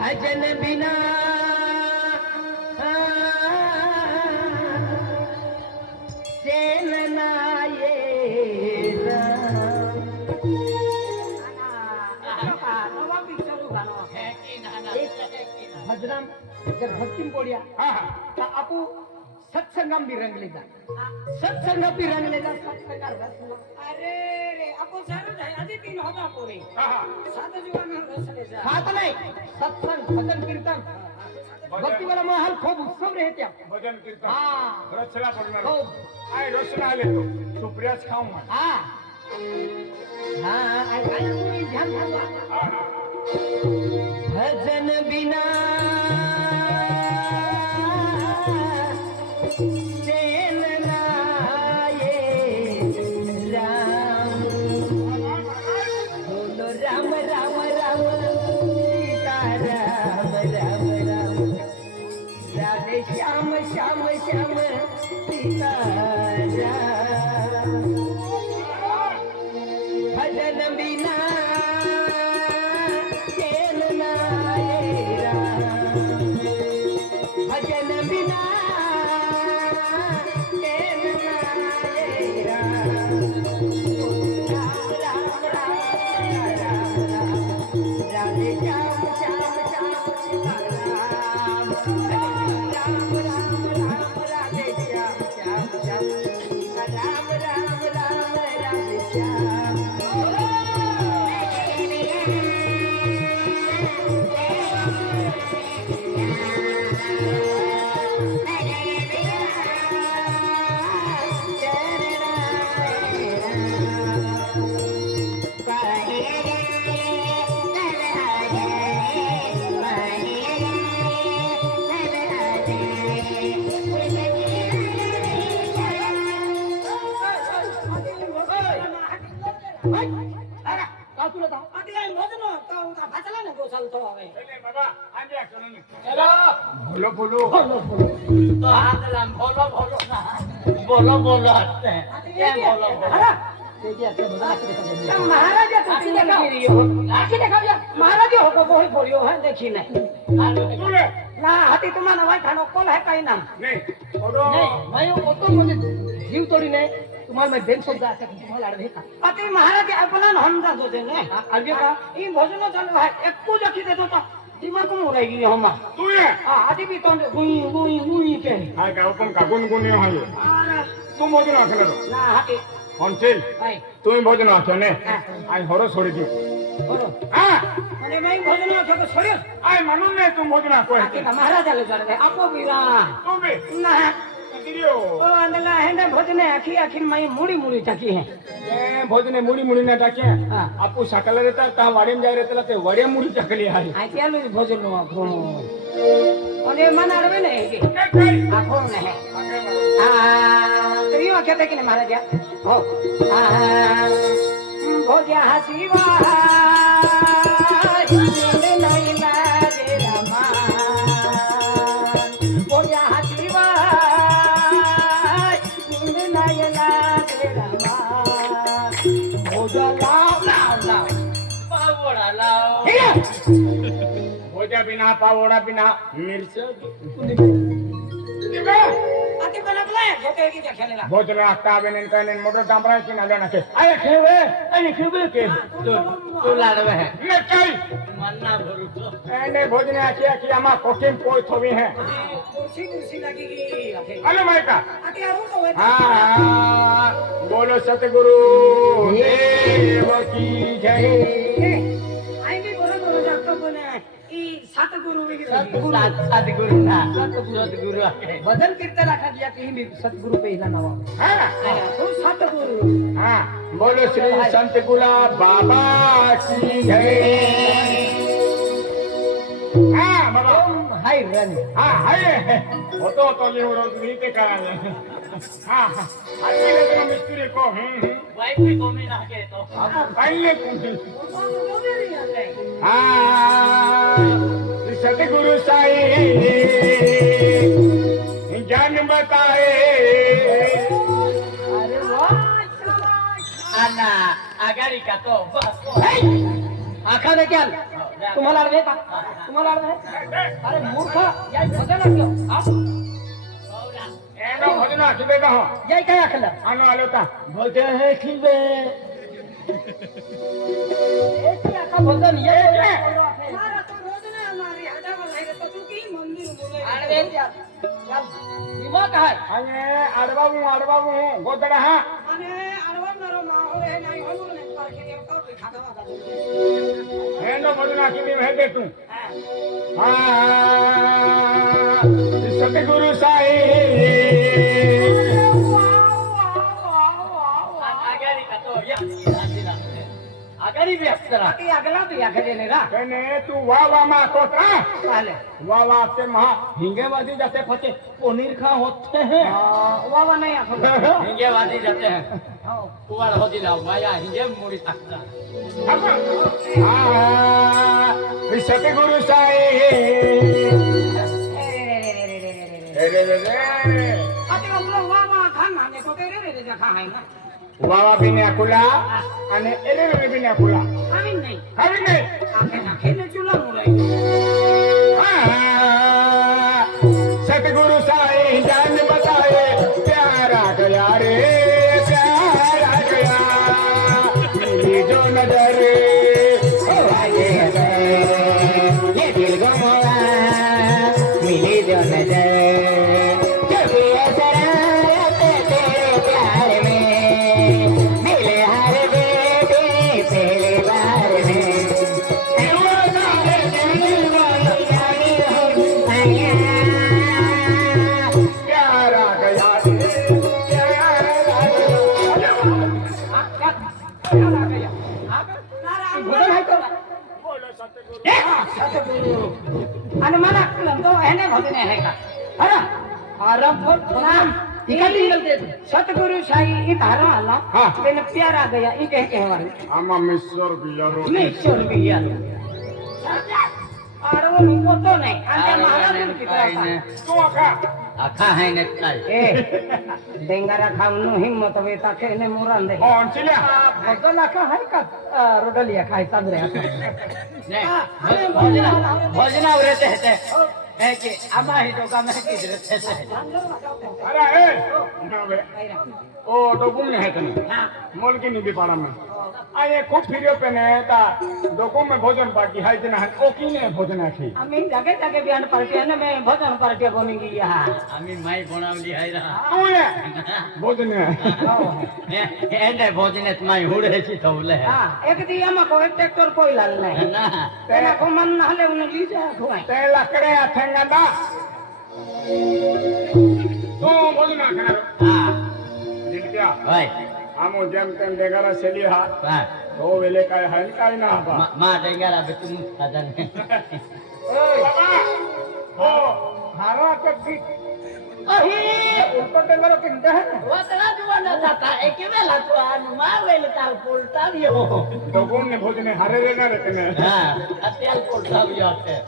भजन बिना चैन नाये भजनाम जर भक्तीम पोडिया तर आपू सत्संगम भी रंगले जा सत्संग भी रंगले जा सत्संग अरे रे आपण सारं आहे आधी 3 होता पोरे सात जीवन रसले जा सात नाही सत्संग भजन कीर्तन भक्ती वाला महल खूप उत्सव रे त्या भजन कीर्तन हां रचना पडणार हो आय रचना आले तो सुप्रियाच खाऊ मग हां हां काय तुम्ही ध्यान ठेवा भजन बिना चैन नाये राम बोलो राम राम राम सीता राम राम राम राधे श्याम श्याम श्याम सीता राम भजन बिना चैन नाये राम भजन बिना चैन नाये राम राम राम राम राम राधे श्याम श्याम श्याम सीता राम राम राम राम राधे श्याम श्याम श्याम सीता राम राम राम राधे श्याम आधी काय भजन का भाचला ना गोसाल तो हवे चले बाबा आंध्या करून चलो बोलो बोलो तो हाथ लाम बोलो बोलो ना बोलो बोलो हटते क्या बोलो बोलो देखिए आपके भजन महाराज आखिर देखा महाराज हो को बहुत बोलियो है देखी नहीं तुले ना हाथी तुम्हाला वाई खानो कोल है काही ना नाही ओडो नहीं मैं वो तो मुझे जीव तोड़ी नहीं तुम्हाला मैं बेन सोचा तुम्हाला अडवे का अति महाराज अपना हमजा दो दे ने अडवे का ई भजन चालू है एकू जखी दे तो दिमाग को उड़ाई गई हमा तू ये हां आधी भी तो गुई गुई गुई के हाय का पण का गुण हाय अरे तू भजन आखला ना हाथी कोणचेल भाई तुम्ही भजन आखो ने आय हरो सोडी दी बोलो हा आणि मैं भजन आखो छोड़ियो आय म्हणून नाही तू भजन आखो हाथी का महाराज आले जाने आपो बीरा तू बे ना किरियो ओ अंदला हेंडे भजन आखी आखी मैं मुड़ी मुड़ी तकी है ए भजने मुडी मुडी ना टाके हां आपू सकाळला रेता का वाडीम जाय रेतला ते वड्या मुडी टाकली आहे आ त्यालो भजन नो आखो आणि मन अडवे नाही की काय आखो नाही करियो आख्या की महाराज हो भोग्या हसीवा नहीं लागे रमा भोग्या हसीवा नहीं लागे रमा भोजा लाव लाव लाव पावडा लाव भोजा बिना पावडा बिना मिरच आते बनकलाय झोके की खेळला भोजन आखता बेन काय मोटर डांबराची नाल्या नाके आय खेळवे के तू लाडवे है ने काय मन्ना भरू तो एने भोजने आखी आखी आमा कोठीन पोय थोवी है कुर्सी कुर्सी लगी की आखे अरे मायका आते आरो तो है हाँ बोलो सतगुरु देव की जय आई भी बोलो बोलो जातो बने ई सात गुरु वगैरह सतगुरु ना सतगुरु भजन कीर्तन रखा दिया कहीं भी सतगुरु पे हिला नवा हाँ तो सात गुरु हाँ बोलो श्री संत गुलाब बाबा की जय हाँ बाबा हाय रन हाँ हाय होतो ले रोज नीते कराने हाँ हाँ अच्छी लगे मिस्त्री को वाइफ भी कोमी ना के तो अब पहले पूछे तो मेरी आते हाँ सतगुरु साईं ज्ञान बताए अरे वाह आना आगारी का तो आखा में क्या तुम्हाला आडवे का तुम्हाला आडवे अरे मूर्ख याय भजन असलं आप એનો ભજનો આખી દે હો याय काय आखलं આનો આલો તા भजन है खिले ऐसे आखा भजन ये मारा तो रोज ना हमारी हजावा लागे तो तू की मंदिर बोले आडवे यार विवाह काय અને આડબાબુ ગોદડા હા અને આડવાનારો માહોલ હે નહીં હોલું ને પારખે દેવ તો ખાધા એનો ભજનો આખી દે હે દે તું હા સતગુરુ સાઈ आगरी का तो या आगरी भी अक्षरा की अगला भी आगरी ने रा અને તું વાવામાં કોતરા पहले વાવા તે મહા હિંગેવાદી જાતે ફતે પનીર ખા હોતે હે वावा नहीं आखो हिंगेवादी जाते हैं कुवार होती ना माया हिंगे मुड़ी सकता હા સતગુરુ સાઈ રે રે રે आते बोलो वावा खाना ने को तेरे रे जा खा है ना વાવા બીને આકુલા અને એરે રે બીને આકુલા आमीन नहीं ખાવી નહીં आके ना खेले चूल्हा मुरे सतगुरु साई जान बताए प्यारा गया रे प्यारा गया मिली जो नजर ओ आए ये दिल गमोला मिली जो नजर जब ये शरारत तेरे प्यार में मिले हर बेटे पहली बार में प्यारा गया चला गया नारायण भजन है तो बोलो सतगुरु सतगुरु आणि मला तो ह्याने भजन आहे का अरे आराम नाम इकली मिलते सतगुरु साई ई धारा आला हाँ। तेने प्यारा गया ई कह कहवार आमा मिस्टर बियारो ईश्वर बिया अरे वो नुको तो नहीं अंते महाराज की तरह तू आका आखा है ने कल ए डेंगारा खाऊन हिम्मत वेता खेने मुरान दे कोण चिल्या भजन का है का रोडलिया खाय चांदरे नहीं अरे भोजना रहते हैं है कि आमा ही तो का मैं किस रहते हैं अरे ए ना बे ओ डोकुम ने है तने मोल की निधि पाड़ा में आये खूब फिरियो पेने ता डोकुम में भोजन बाकी है जना है ओ की ने भोजन है आम्ही जागे जागे बियान पार्टी है ना मैं भजन पार्टी बनेगी यहाँ आम्ही माई बनावली है ना आये भोजन है एंडे भोजनेत माई हुड़ेची थवले है हाँ एक दिया में कोई ट्रैक्टर कोई लाल नहीं ना तेरा को मन ना ले उन्हें ली जाए खुआए ते लकड़े अथेंगा दा तू भोजन खाना हां दिल क्या भाई आमो जेम तेम देगारा चली हा हां तो वेले काय है काय ना बा मां डेंगरा बे तुम खजन बाबा ओ हारा कक्की अही ऊपर डेंगरो किंता है वतरा जुवाना था एक वेला तो आनु मा वेल ताल पोलता भी हो डोकुम ने भोजन हारे रे ना रे तने हां अत्याल पोलता भी होते